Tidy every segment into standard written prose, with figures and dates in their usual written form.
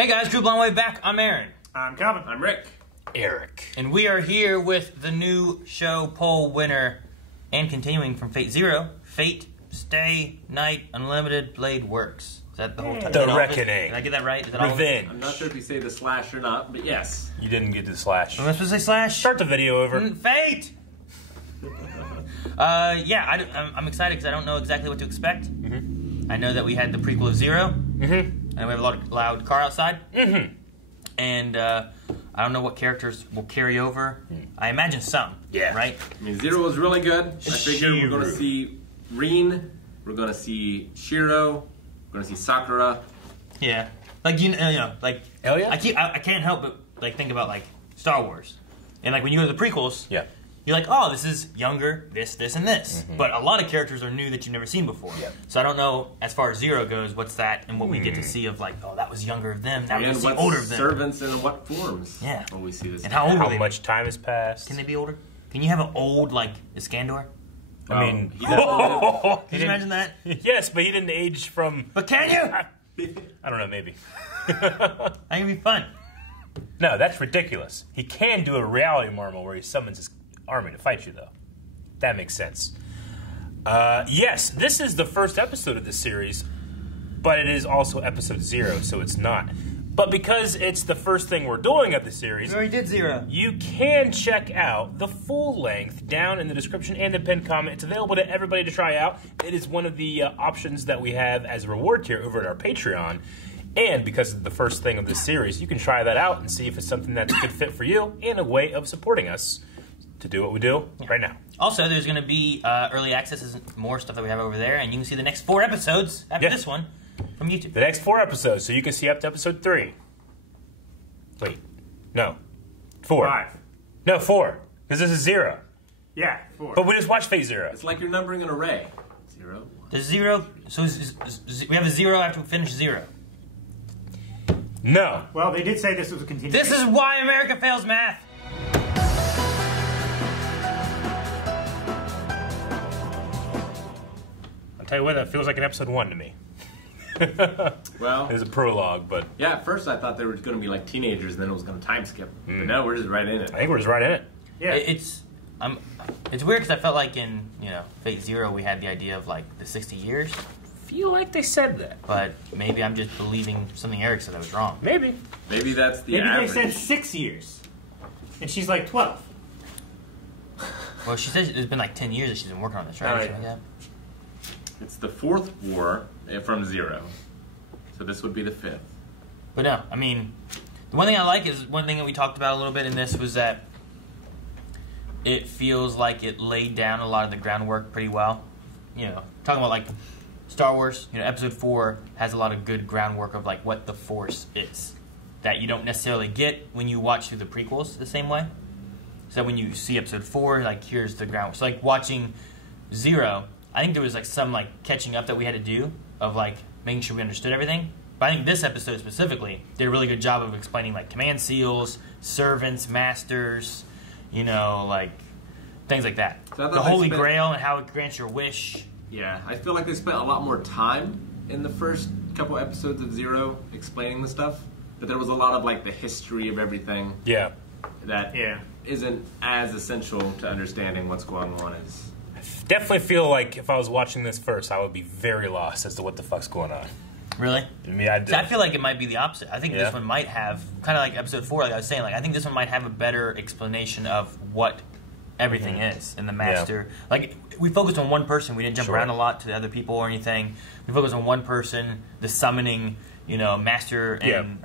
Hey guys, Group Long Way back. I'm Aaron. I'm Calvin. I'm Rick. Eric. And we are here with the new show poll winner and continuing from Fate Zero, Fate Stay Night Unlimited Blade Works. Is that the whole title? The Reckoning. Did I get that right? Is that all of it? Revenge. I'm not sure if you say the slash or not, but yes. You didn't get to the slash. Am I supposed to say slash? Start the video over. Fate! I'm excited because I don't know exactly what to expect. I know that we had the prequel of Zero. And we have a lot of loud car outside. And I don't know what characters will carry over. I imagine some. Yeah. Right? I mean, Zero was really good. I figure we're going to Shiru. see Rin. We're going to see Shiro. We're going to see Sakura. Yeah. Like, you know, like... Hell yeah. I can't help but, like, think about, like, Star Wars. And, like, when you go to the prequels... Yeah. You're like, oh, this is younger, this, and this. But a lot of characters are new that you've never seen before. Yep. So I don't know, as far as Zero goes, what's that and what we get to see of, like, oh, that was younger of them, now we And see what older of them. servants and in what forms Yeah. will we see this? And how old are How they? much time has passed? Can they be older? Can you have an old, like, Iskandar? I mean, he definitely Can you imagine that? Yes, but he didn't age from. But can you? I don't know, maybe. That can be fun. No, that's ridiculous. He can do a reality marvel where he summons his army to fight you, though. That makes sense. Yes, this is the first episode of this series, but it is also episode 0, so it's not. But because it's the first thing we're doing of the series, We already did Zero. you can check out the full length down in the description and the pinned comment. It's available to everybody to try out. It is one of the options that we have as a reward tier over at our Patreon. And because it's the first thing of this series, you can try that out and see if it's something that's a good fit for you and a way of supporting us to do what we do right now. Also, there's going to be early access and more stuff that we have over there, and you can see the next 4 episodes after Yeah. this one from YouTube. The next 4 episodes, so you can see up to episode 3. Wait, no. 4. 5. No, 4. Because this is 0. Yeah, 4. But we just watched Phase 0. It's like you're numbering an array. 0, 1. There's Zero, so we have a 0 after we finish 0. No. Well, they did say this was a continuation. This is why America fails math. I'll tell you what, that feels like an episode 1 to me. Well, It was a prologue, but yeah, at first I thought they were going to be like teenagers and then it was going to time skip. But no, we're just right in it. I think we're just right in it. Yeah. It's weird because I felt like in Fate Zero we had the idea of like the 60 years, Feel like they said that. but maybe I'm just believing something Eric said I was wrong. Maybe. Maybe that's the Maybe average. they said 6 years. And she's like 12. Well, she says it's been like 10 years that she's been working on this, right? Or Right. something like that. It's the 4th war from 0. So this would be the 5th. But no, I mean, the one thing I like is one thing that we talked about a little bit in this was that it feels like it laid down a lot of the groundwork pretty well. You know, talking about like Star Wars, Episode 4 has a lot of good groundwork of like what the Force is that you don't necessarily get when you watch through the prequels the same way. So when you see Episode 4, like here's the ground. So like watching Zero, I think there was like some like catching up that we had to do of like making sure we understood everything. But I think this episode specifically did a really good job of explaining like command seals, servants, masters, like things like that. So I thought The they Holy spent- Grail and how it grants your wish. Yeah, I feel like they spent a lot more time in the first couple episodes of Zero explaining the stuff. But there was a lot of like the history of everything Yeah. that Yeah. isn't as essential to understanding what's going on as... Definitely feel like if I was watching this first, I would be very lost as to what the fuck's going on. Really? I mean, So I feel like it might be the opposite. I think Yeah. this one might have, kind of like Episode 4, like I was saying, like I think this one might have a better explanation of what everything is and the master. Like, we focused on one person. We didn't jump Sure. around a lot to the other people or anything. We focused on one person, the summoning, master and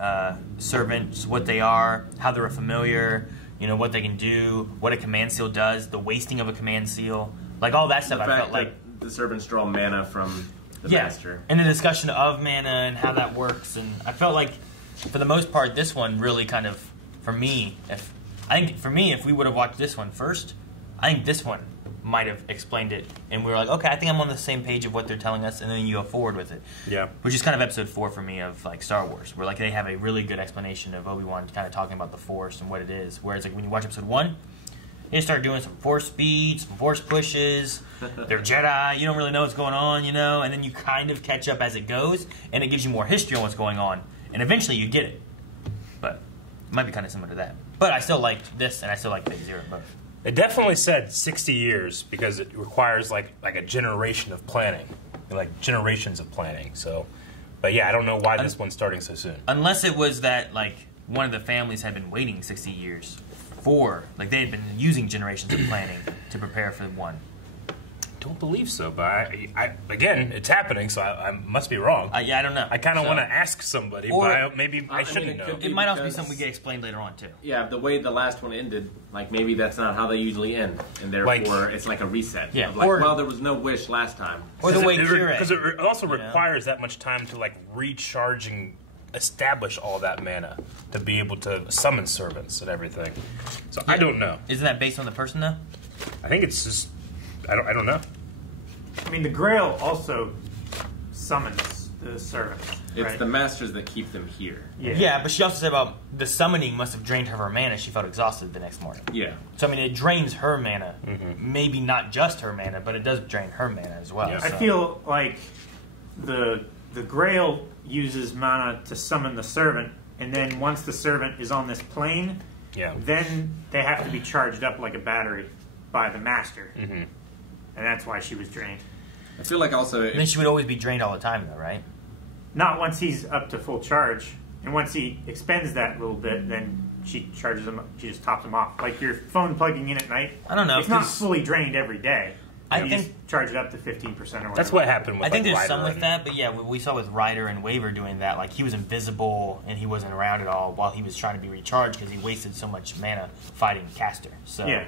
servants, what they are, how they're a familiar, what they can do, what a command seal does, the wasting of a command seal. Like, all that stuff The I fact felt like... that the servants draw mana from the master. And the discussion of mana and how that works, and I felt like, for the most part, this one really kind of, for me, if we would have watched this one first, I think this one might have explained it, and we were like, okay, I think I'm on the same page of what they're telling us, and then you go forward with it. Yeah. Which is kind of Episode 4 for me of like Star Wars, where like they have a really good explanation of Obi-Wan kind of talking about the Force and what it is. Whereas like when you watch Episode 1, they start doing some Force speed, some Force pushes. They're Jedi. You don't really know what's going on, and then you kind of catch up as it goes, and it gives you more history on what's going on. And eventually you get it. It might be kind of similar to that. But I still liked this, and I still like Fate Zero both. It definitely said 60 years because it requires like a generation of planning, like generations of planning. So, but yeah, I don't know why this one's starting so soon. Unless it was that like one of the families had been waiting 60 years for, like they had been using generations of planning to prepare for one. Don't believe so, but I again, it's happening, so I must be wrong. Yeah, I don't know. I kind of So- want to ask somebody, Or- but maybe I I shouldn't mean, it know. could It might also be because- something we get explained later on too. Yeah, the way the last one ended, like maybe that's not how they usually end, and therefore Like- it's like a reset. Yeah, of like, or- well, there was no wish last time. Or the way Kira. Because it also you know? requires that much time to like recharging, establish all that mana to be able to summon servants and everything. So I don't know. Isn't that based on the person though? I think it's just I don't know. I mean, the Grail also summons the servants. It's right? the masters that keep them here. Yeah, but she also said about the summoning must have drained her of her mana. She felt exhausted the next morning. Yeah. So I mean, it drains her mana. Maybe not just her mana, but it does drain her mana as well. Yeah. I so. feel like the Grail uses mana to summon the servant, and then once the servant is on this plane, Yeah. then they have to be charged up like a battery by the master, and that's why she was drained. I feel like also And then she would always be drained all the time, though, right? Not once he's up to full charge, and once he expends that little bit, then she charges him. She just tops him off, like your phone plugging in at night. I don't know, It's not 'cause fully drained every day. I You think- just charge it up to 15% or whatever. That's what happened with I think like, there's some Ryder with and- that, but yeah, we saw with Ryder and Waver doing that. Like he was invisible and he wasn't around at all while he was trying to be recharged because he wasted so much mana fighting Caster. So Yeah.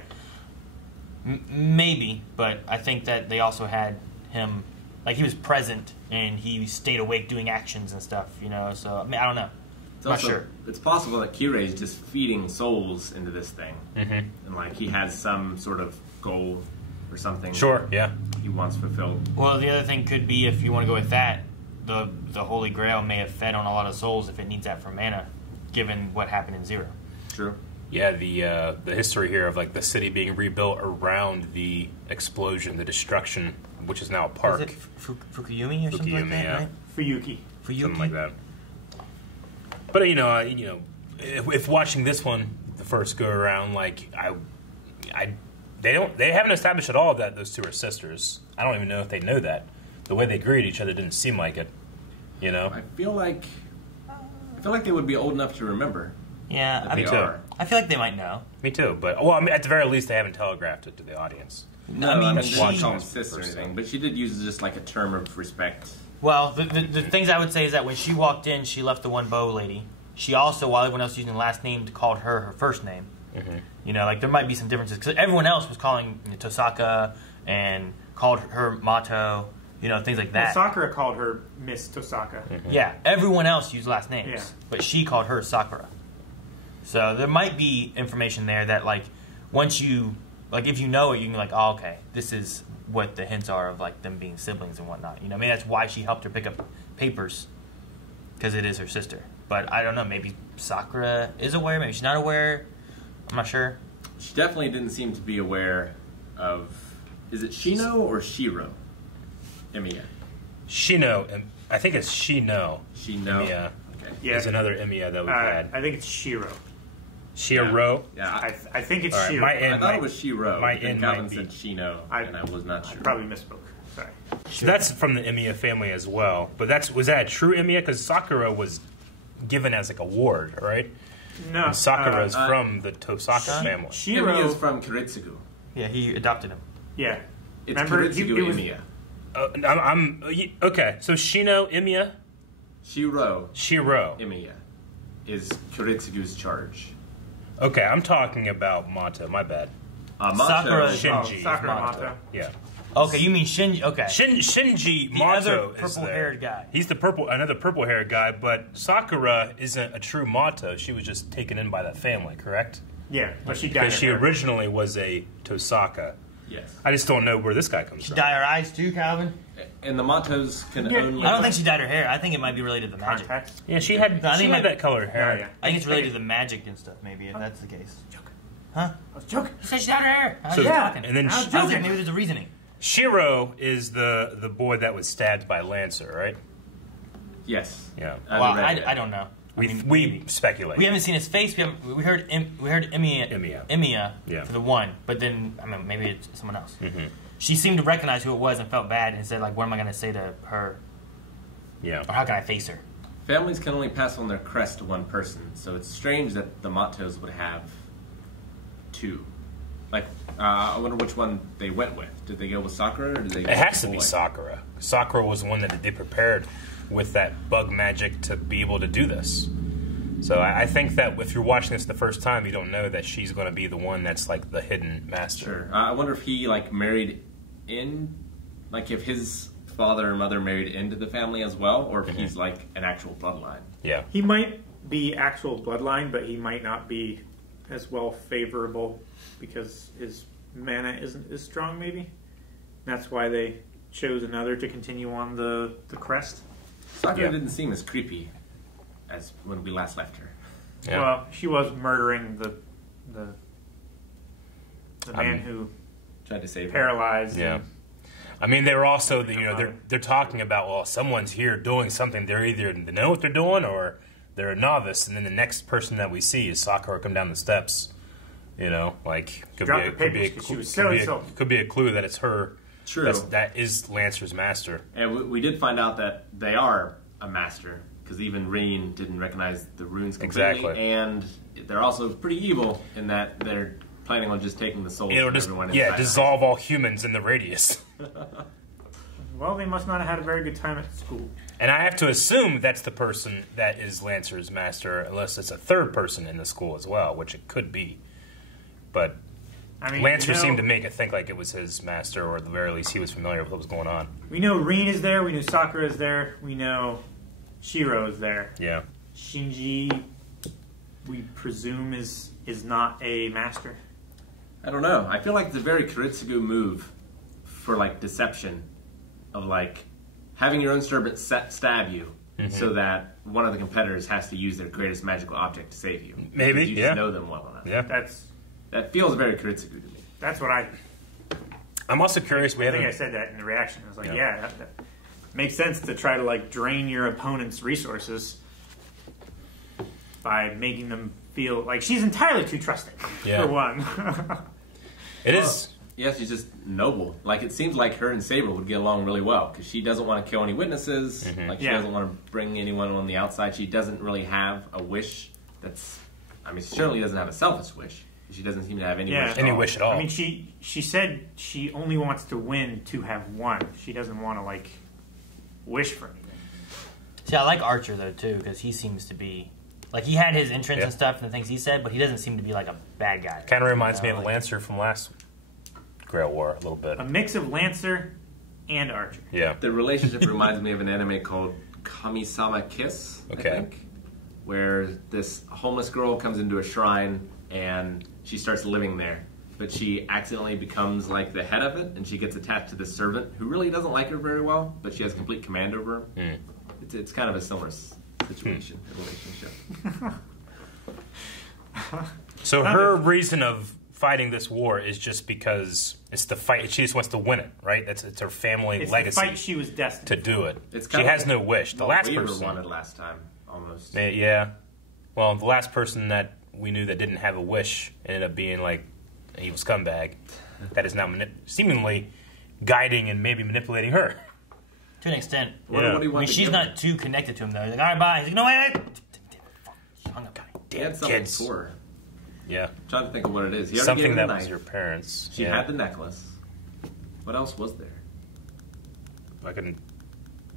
maybe, but I think that they also had him, like he was present and he stayed awake doing actions and stuff. You know, so I mean, I don't know. it's Not also sure. it's possible that Kirei is just feeding souls into this thing, and like he has some sort of goal or something. Sure, yeah. He wants fulfilled. Well, the other thing could be if you want to go with that, the Holy Grail may have fed on a lot of souls if it needs that for mana, given what happened in Zero. True. Yeah, the history here of like the city being rebuilt around the explosion, the destruction, which is now a park, Is it Fukuyumi or something like Fukuyumi, that, yeah. right? Fuyuki. Fuyuki? something like that. But if watching this one the first go around, like they haven't established at all that those two are sisters. I don't even know if they know that. The way they greet each other didn't seem like it. You know. I feel like they would be old enough to remember. Yeah, that I they mean, too. are. I feel like they might know. Me too, but well, I mean, at the very least, they haven't telegraphed it to the audience. No, I mean, they she- didn't call him Watching sis or first, anything, but she did use just like a term of respect. Well, the things I would say is that when she walked in, she left the one bow lady. She also, while everyone else was using the last name, called her first name. You know, like there might be some differences because everyone else was calling Tosaka and called her Mato. You know, things like Well, that. Sakura called her Miss Tosaka. Yeah, everyone else used last names, Yeah. but she called her Sakura. So there might be information there that, like, once you, like, if you know it, you can be like, oh, okay, this is what the hints are of, like, them being siblings and whatnot. You know, maybe that's why she helped her pick up papers, because it is her sister. But I don't know, maybe Sakura is aware, maybe she's not aware. I'm not sure. She definitely didn't seem to be aware of. Is it Shino or Shiro? Emiya. Shino, I think it's Shino. Shino. Yeah, Okay. Yeah. is another Emiya that we've had. I think it's Shiro. Shiro. Yeah. I think it's All right, Shiro. my I end thought might- it was Shiro. my but then end Calvin might be- said Shino, and I was not I sure. probably misspoke. Sorry. So that's from the Emiya family as well. But was that a true Emiya? Because Sakura was given as like a ward, right? No. And Sakura is uh, from the Tosaka family. Shiro. Emiya is from Kiritsugu. Yeah, he adopted him. Yeah. It's Remember, Kiritsugu it was- Emiya. Okay, so Shino, Emiya, Shiro Shiro. Emiya is Kiritsugu's charge. Okay, I'm talking about Mata. My bad. Macho, Sakura- Shinji. Oh, Sakura Mato. Mato. Yeah. Okay, you mean Shinji. Okay. Shinji The Mato other is there. purple-haired guy. He's another purple-haired guy, but Sakura isn't a true Mato. She was just taken in by that family, correct? Yeah, but she died. Because she at birth. originally was a Tosaka. Yes. I just don't know where this guy comes She from. dyed her eyes too, Calvin? And the Matos can Yeah. only. I don't think she dyed her hair. I think it might be related to the magic. Contacts. Yeah, she had No, I think that colored hair. Yeah, yeah. I think it's related to the magic and stuff, maybe, if that's the case. Huh? I was joking. You said she dyed her hair. I was So- just yeah, joking. and then I was I was like, joking. maybe there's a reasoning. Shiro is the boy that was stabbed by Lancer, right? Yes. Yeah. I Well, read that. I don't know. We speculate. We haven't seen his face. We heard Emiya Yeah. for the one, but then maybe it's someone else. Mm-hmm. She seemed to recognize who it was and felt bad and said, like, what am I going to say to her? Yeah. Or how can I face her? Families can only pass on their crest to one person, so it's strange that the Matos would have two. Like, I wonder which one they went with. Did they go with Sakura, or did they go It with has to the be boy? Sakura. Sakura was the one that they prepared with that bug magic to be able to do this. So I think that if you're watching this the first time, you don't know that she's going to be the one that's like the hidden master. Sure. I wonder if he like married in, like if his father and mother married into the family as well, or if he's like an actual bloodline. Yeah. He might be actual bloodline, but he might not be as well favorable because his mana isn't as strong, maybe. That's why they chose another to continue on the crest. Sakura Yeah. didn't seem as creepy as when we last left her. Yeah. Well, she was murdering the man who Tried to save her. paralyzed. Yeah. I mean, they were also, they're talking about, well, someone's here doing something. They're either they know what they're doing or they're a novice, and then the next person that we see is Sakura come down the steps. You know, like could Dropped be the a, could be papers a, 'cause she was could be so- a, could be a clue that it's her. True. That is Lancer's master. And we did find out that they are a master, because even Reen didn't recognize the runes completely. Exactly. And they're also pretty evil in that they're planning on just taking the souls It'll from just everyone inside. dissolve all humans in the radius. Well, they must not have had a very good time at school. And I have to assume that's the person that is Lancer's master, unless it's a third person in the school as well, which it could be. But I mean, Lancer we know, seemed to make it think like it was his master, or at the very least he was familiar with what was going on. We know Reen is there. We know Sakura is there. We know Shiro is there. Yeah. Shinji, we presume, is not a master. I don't know. I feel like it's a very Kiritsugu move for like deception, of like having your own servant stab you, so that one of the competitors has to use their greatest magical object to save you. Maybe, Because you yeah. just know them well enough. Yeah. That feels very Kiritsugu to me. That's what I I'm also curious. We think. I haven't. said that in the reaction. I was like, Yeah. yeah, that makes sense to try to like drain your opponent's resources by making them feel like she's entirely too trusting. Yeah. For one. It is. Yeah, she's just noble. Like, it seems like her and Saber would get along really well, because she doesn't want to kill any witnesses. Like, she Yeah. doesn't want to bring anyone on the outside. She doesn't really have a wish that's... I mean, she certainly doesn't have a selfish wish. She doesn't seem to have any Yeah. wish at Any all. wish at all. I mean, she said she only wants to win to have won. She doesn't want to like wish for anything. See, I like Archer, though, too, because he seems to be... Like, he had his entrance Yeah. and stuff and the things he said, but he doesn't seem to be, like, a bad guy. Kind of reminds me You of know, the Lancer from last Grail War a little bit. A mix of Lancer and Archer. Yeah. The relationship reminds me of an anime called Kami-sama Kiss, Okay. I think, where this homeless girl comes into a shrine and she starts living there, but she accidentally becomes like the head of it, and she gets attached to this servant who really doesn't like her very well, but she has complete command over him. It's kind of a similar situation, relationship. So her reason of fighting this war is just because it's the fight. She just wants to win it, right? It's her family It's legacy the fight she was destined to do it. It's She kind of has no wish. The last Weaver person, wanted last time, almost. yeah. Well, the last person that we knew that didn't have a wish ended up being like an evil scumbag that is now seemingly guiding and maybe manipulating her. To an extent. What, Yeah. what do you I want mean, to she's give not her? too connected to him, though. He's like, all right, bye. He's like, no, wait. She hung up. He had something kids. for her. Yeah. I'm trying to think of what it is. He already Something gave her that the was knife. your parents. She yeah. had the necklace. What else was there?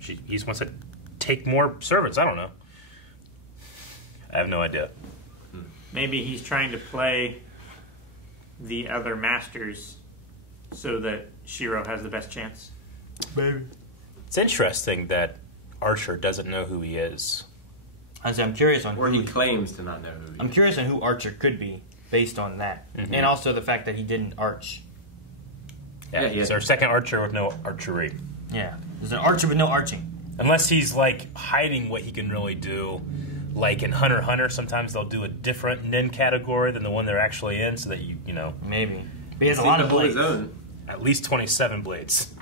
He just wants to take more servants. I don't know. I have no idea. Maybe he's trying to play the other masters so that Shiro has the best chance. Baby. It's interesting that Archer doesn't know who he is. I'm curious on Or who he claims to not know who he I'm is. curious on who Archer could be based on that, and also the fact that he didn't arch. Yeah, Yeah, he he's had- our second Archer with no archery. Yeah, there's an Archer with no arching. Unless he's like hiding what he can really do. Like in Hunter x Hunter, sometimes they'll do a different nin category than the one they're actually in, so that you know, Maybe, but he has a Seemed lot to of hold blades. his own. at least 27 blades.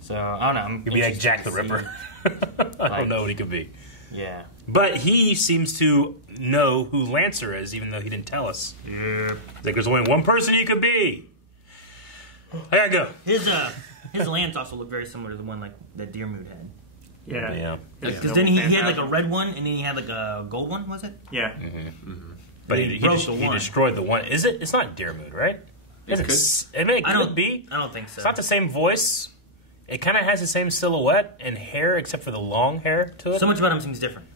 So I don't know. I'm He'd be like interested Jack to the see- Ripper. I don't know what he could be. Yeah, But he seems to know who Lancer is, even though he didn't tell us. Yeah. He's like, there's only one person he could be. I gotta go. His lance also looked very similar to the one like that Deermood had. Yeah. Because then he had like a red one, and then he had like a gold one, was it? Yeah. But He he broke the one. destroyed the one. Is it? It's not Deermood, right? It could. It could be. I don't think so. It's not the same voice. It kind of has the same silhouette and hair, except for the long hair to it. So much about him seems different.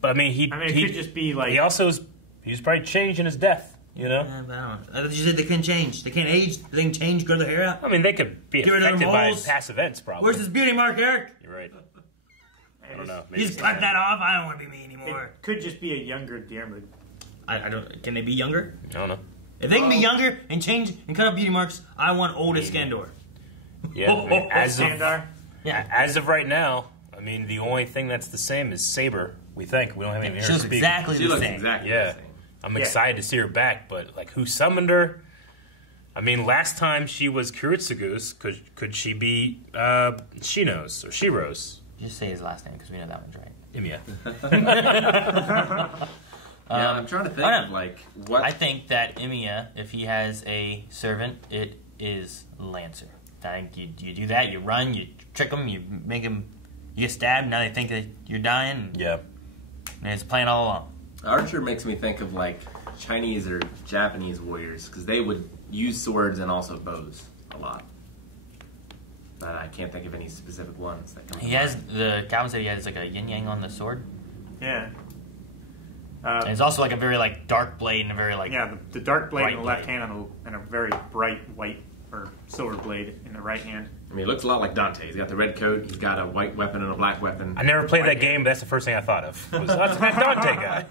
But I mean, it could just be like. he also he was probably changed in his death. You know. But I don't know. I thought you said they couldn't change. They can't age. They can change, grow their hair out. I mean, they could be Get rid of affected their by moles. past events, probably. Where's his beauty mark, Eric? You're right. I don't know. You just cut that off. I don't want to be me anymore. It could just be a younger Deermood. I don't. Can they be younger? I don't know. If they can be younger and change and cut up beauty marks, I want old Iskandar. Yeah. I mean, Sandar. as of right now, I mean, the only thing that's the same is Saber. We think we don't have any She her looks speak. exactly She the looks same. exactly Yeah. the same. I'm excited to see her back, but like, who summoned her? I mean, last time she was Kuritsugu's. Could she be Shinos or Shiros? Just say his last name because we know that one's right. Imia. Yeah, I'm trying to think I don't of like what. I think that Emiya, if he has a servant, it is Lancer. I think you do that. You run. You trick him. You make him. You get stabbed. Now they think that you're dying. Yeah. And it's playing all along. Archer makes me think of like Chinese or Japanese warriors because they would use swords and also bows a lot. But I can't think of any specific ones that come. He has the Calvin said he has like a yin yang on the sword. Yeah. And it's also like a very like dark blade and a very like the dark blade bright in the left blade. hand and a very bright white or silver blade in the right hand. I mean, he looks a lot like Dante. He's got the red coat. He's got a white weapon and a black weapon. I never played that game, but that's the first thing I thought of. Was, that's that Dante guy.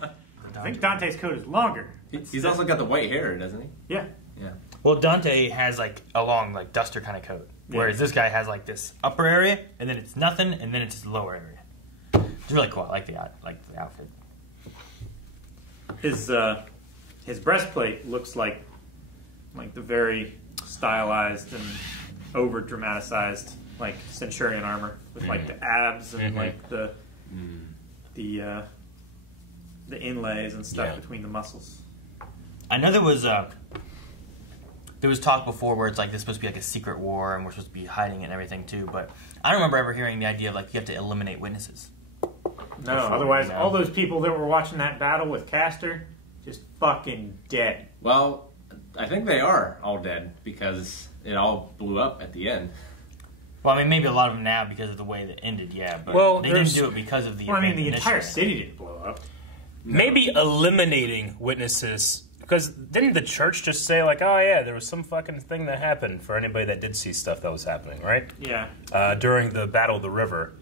I think Dante's coat is longer. He's also got the white hair, doesn't he? Yeah. Yeah. Well, Dante has like a long like duster kind of coat, whereas this guy has like this upper area and then it's nothing and then it's just lower area. It's really cool. I like the outfit. His breastplate looks like the very stylized and over dramatized like Centurion armor with like the abs and like the inlays and stuff between the muscles. I know there was talk before where it's like this is supposed to be like a secret war and we're supposed to be hiding it and everything too, but I don't remember ever hearing the idea of like you have to eliminate witnesses. No, otherwise all those people that were watching that battle with Castor just fucking dead. Well, I think they are all dead because it all blew up at the end. Well, I mean, maybe a lot of them now because of the way that ended, yeah. But Well, they didn't do it because of the. Well, I mean, the event entire initially. city didn't blow up. Maybe eliminating witnesses. Because didn't the church just say, like, oh, yeah, there was some fucking thing that happened for anybody that did see stuff that was happening, right? Yeah. During the Battle of the River.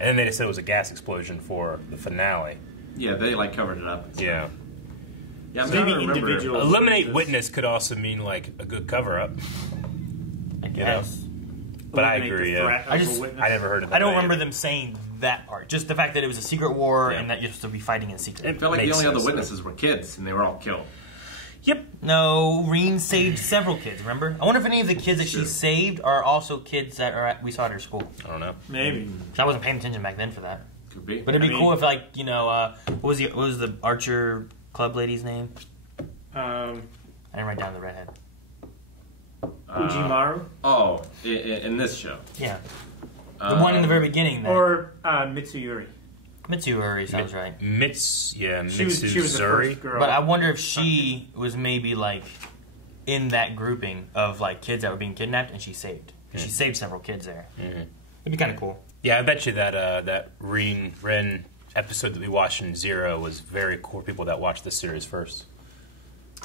And then they just said it was a gas explosion for the finale. Yeah, they like covered it up. Yeah. Yeah, I'm So maybe trying to remember. individual- Eliminate witness could also mean, like, a good cover-up. I guess. But I Eliminate agree, the yeah. threat of I a just- witness. I never heard of that. I don't either. remember them saying that part. Just the fact that it was a secret war Yeah. and that you're supposed to be fighting in secret. I felt like the Makes only other sense, witnesses were kids, and they were all killed. Yep. No, Reen saved several kids. Remember? I wonder if any of the kids that she saved are also kids that we saw at her school. I don't know. Maybe. 'Cause I wasn't paying attention back then for that. Could be. But it'd be I mean- cool if, like, what was the Archer Club lady's name? I didn't write down the redhead. Ujimaru Oh, in this show. Yeah, the one in the very beginning. That or Mitsuyuri. Mitsuhuri sounds right. She was the Mitsuzuri. first girl. But I wonder if she was maybe like in that grouping of like kids that were being kidnapped, and she saved. She saved several kids there. It'd be kind of cool. Yeah, I bet you that that Ren episode that we watched in Zero was very cool for people that watched the series first.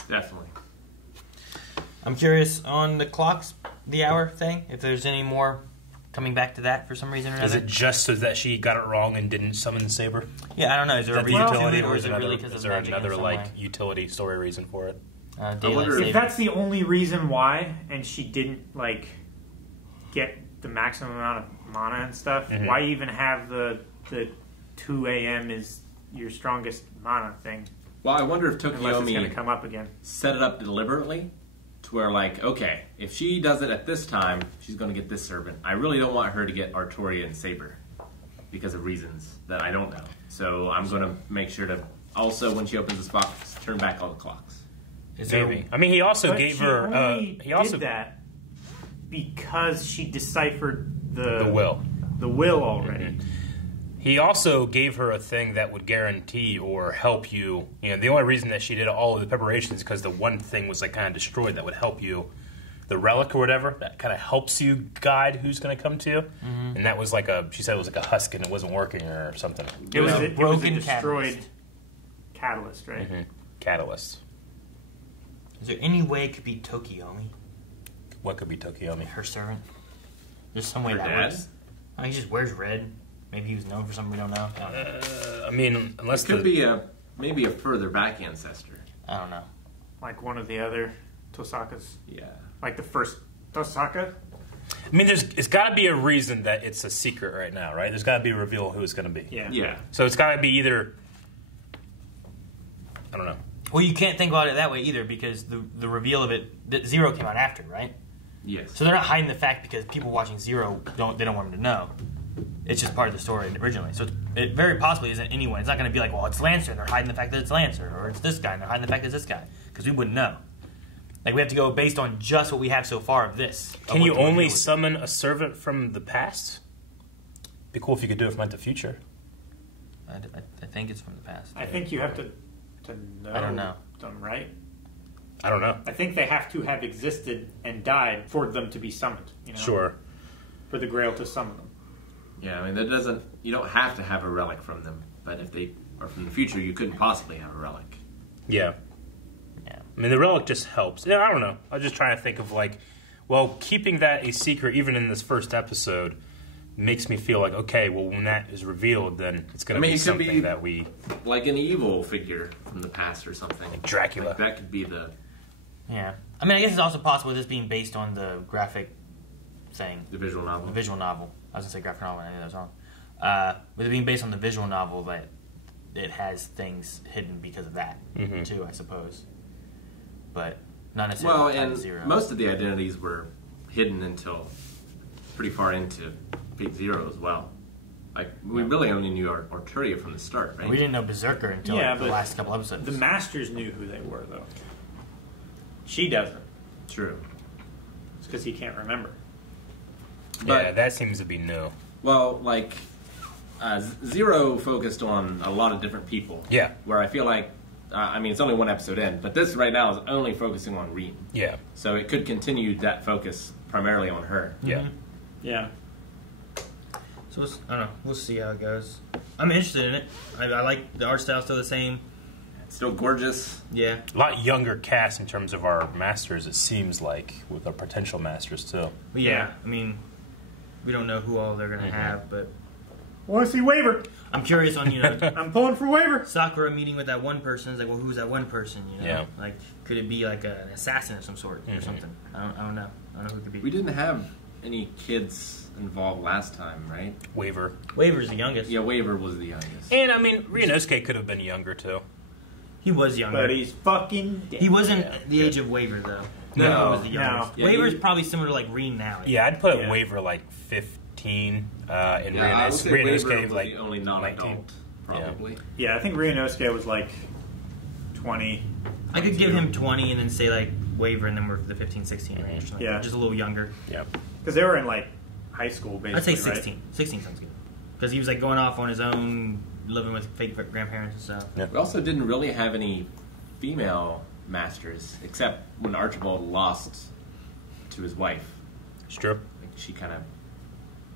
Definitely. I'm curious on the clocks, the hour thing. If there's any more coming back to that for some reason or Is another. it just so that she got it wrong and didn't summon Saber? Yeah, I don't know. Is there a Is that the reason to utility, it, or is it another, really because of is there magic in another some like way? utility story reason for it? Daylight wonder if saving. If that's the only reason why, and she didn't like get the maximum amount of mana and stuff, why even have the 2 a.m. is your strongest mana thing? Well, I wonder if Unless it's going to Tokiomi come up again. set it up deliberately to where, like, okay, if she does it at this time, she's going to get this servant. I really don't want her to get Artorian Saber because of reasons that I don't know. So I'm going to make sure to also, when she opens this box, turn back all the clocks. Is there- Maybe. I mean, he also But gave she her. only He also did that because she deciphered the will. The will already. He also gave her a thing that would guarantee or help you. You know, the only reason that she did all of the preparations is because the one thing was like kind of destroyed that would help you, the relic or whatever that kind of helps you guide who's going to come to you. And that was like she said it was like a husk and it wasn't working or something. It was a broken destroyed catalyst, right? Catalyst. Is there any way it could be Tokiomi, What could be Tokiomi? her servant? There's some way Her that dad? works. Oh, he just wears red. Maybe he was known for something we don't know. I mean, unless It could be maybe a further back ancestor. I don't know. Like one of the other Tosakas. Yeah. Like the first Tosaka. I mean, it's got to be a reason that it's a secret right now, right? There's got to be a reveal who it's going to be. Yeah. Yeah. So it's got to be either. I don't know. Well, you can't think about it that way either because the reveal of it, that Zero came out after, right? Yes. So they're not hiding the fact because people watching Zero don't want them to know. It's just part of the story originally. So it very possibly isn't anyone. It's not going to be like, well, it's Lancer, and they're hiding the fact that it's Lancer, or it's this guy, and they're hiding the fact that it's this guy, because we wouldn't know. Like, we have to go based on just what we have so far of this. Can you only summon a servant from the past? Be cool if you could do it from the future. I think it's from the past. I think you have to know I don't know. them, right? I don't know. I think they have to have existed and died for them to be summoned. You know? Sure. For the Grail to summon them. Yeah, I mean, you don't have to have a relic from them, but if they are from the future, you couldn't possibly have a relic. Yeah. Yeah. I mean, the relic just helps. Yeah, I don't know. I was just trying to think of keeping that a secret, even in this first episode, makes me feel like, okay, well, when that is revealed, then it's going to be it could something be that we... like an evil figure from the past or something. Like Dracula. Like that could be the... Yeah. I mean, I guess it's also possible with this being based on the graphic thing. The visual novel. The visual novel. I was going to say graphic novel, I knew that was wrong. With it being based on the visual novel, that it has things hidden because of that, too, I suppose. But not necessarily Well, tied to and Zero. most of the identities were hidden until pretty far into Fate Zero as well. Like, we really only knew Arturia from the start, right? We didn't know Berserker until Yeah, the but last couple episodes. The Masters knew who they were, though. She doesn't. True. It's because he can't remember. Yeah, that seems to be new. Well, like, Zero focused on a lot of different people. Yeah. Where I feel like, I mean, it's only one episode in, but this right now is only focusing on Reem. Yeah. So it could continue that focus primarily on her. Yeah. Yeah. So I don't know. We'll see how it goes. I'm interested in it. I like the art style, still the same. It's still gorgeous. Yeah. A lot younger cast in terms of our masters, it seems like, with our potential masters, too. But yeah, I mean, we don't know who all they're going to have, but Want to see Waver? I'm curious on, I'm pulling for Waver. Sakura meeting with that one person. It's like, well, who's that one person, Yeah. Like, could it be like an assassin of some sort or something? I don't know. I don't know who it could be. We didn't have any kids involved last time, right? Waver. Waver's the youngest. Yeah, Waver was the youngest. And, I mean, Ryunosuke could have been younger, too. He was younger. But he's fucking dead. He wasn't the age of Waver, though. No. Waver was the youngest. No. Yeah, Waver's he- probably similar to, like, Reen now. Yeah, I'd put Yeah. Waver, like, 15, and Yeah, I would say Waver Ryunosuke, was like, the only 19. non-adult, probably. Yeah, I think Ryunosuke was like 20. I could give him 20 and then say, like, Waver, and then we're the 15, 16 range. Like, Yeah. Just a little younger. Yeah. Because they were in like high school, basically. I'd say right? 16. 16 sounds good. Because he was, like, going off on his own, living with fake grandparents and stuff. Yeah. We also didn't really have any female masters, except when Archibald lost to his wife. It's true. Like, she kind of...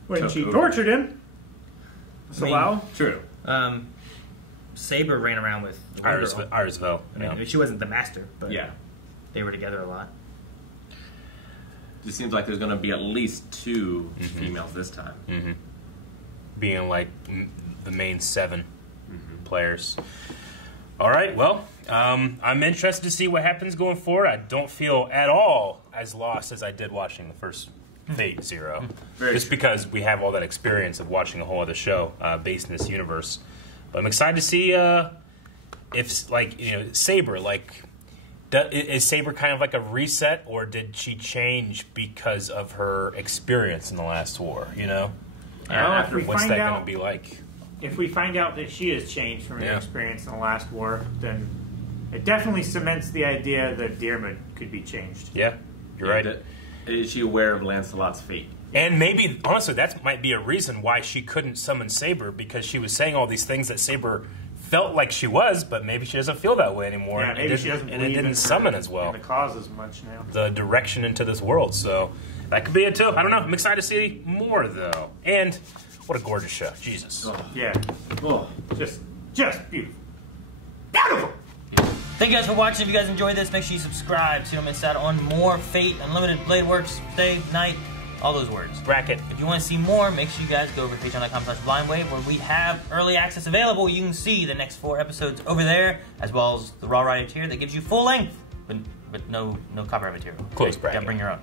When Took she over. tortured him. I mean- Salau? True. Saber ran around with the one girl. Irisville. I mean, Yeah. she wasn't the master, but Yeah. they were together a lot. Just seems like there's going to be at least two females this time. Being, like, the main 7 players. All right, well, I'm interested to see what happens going forward. I don't feel at all as lost as I did watching the first Fate Zero. Very Just true. because we have all that experience of watching a whole other show based in this universe. But I'm excited to see if, like, Saber, like, is Saber kind of like a reset, or did she change because of her experience in the last war, Well, if After we What's find that out, going to be like? if we find out that she has changed from her experience in the last war, then it definitely cements the idea that Diarmid could be changed. Yeah, you're right. Is she aware of Lancelot's fate? And maybe, honestly, that might be a reason why she couldn't summon Saber, because she was saying all these things that Saber felt like she was, but maybe she doesn't feel that way anymore. Yeah, maybe she doesn't and it believe didn't in summon her, as well. in the cause as much now. The direction into this world, so that could be it too. I don't know. I'm excited to see more though. And what a gorgeous show, Jesus! Oh. Yeah, Oh. just beautiful, beautiful. Thank you guys for watching. If you guys enjoyed this, make sure you subscribe so you don't miss out on more Fate, Unlimited, Blade Works, Day, Night, all those words. Bracket. If you want to see more, make sure you guys go over to patreon.com/blindwave, where we have early access available. You can see the next 4 episodes over there, as well as the Raw Rider tier that gives you full length, but no copyright material. Close bracket. You gotta bring your own.